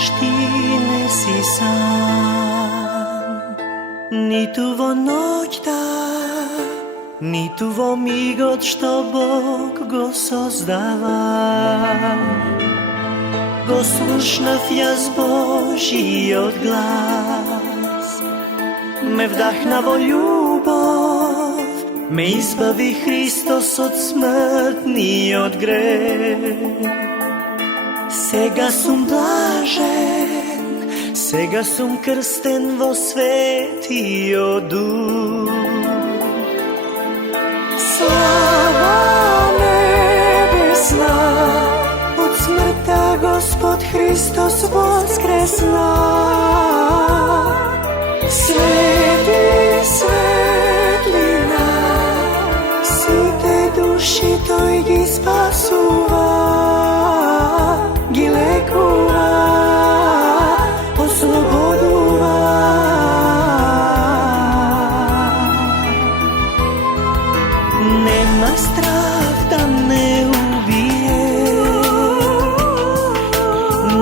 знаеш, ти не си сам. Ниту во ноќта, ниту во мигот што Бог го создава. Го слушнав јас Божиот глас, ме вдахна во љубов, ме избави Христос од смртниот грех. Сега сум блажен, сега сум крстен во Светиот Дух. Слава небесна, од смртта Господ Христос воскресна. Свети светлина, сите души Тој ги спасува, ги лекува, ослободува. Нема страх да не убие,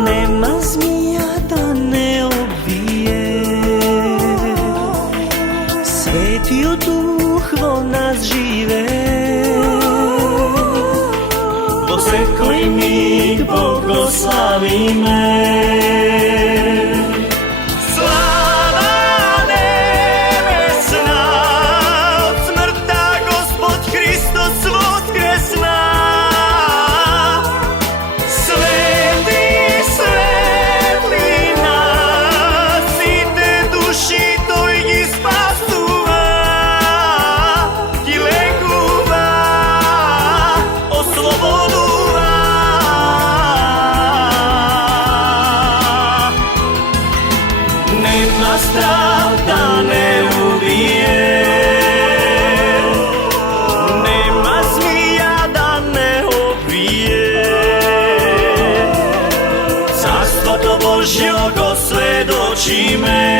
нема змија да не обвие. Светиот Дух во нас живе, во секој миг Бог го славиме. Нема страх да не убие, нема змија да не обвие. Царството Божјо го сведочиме.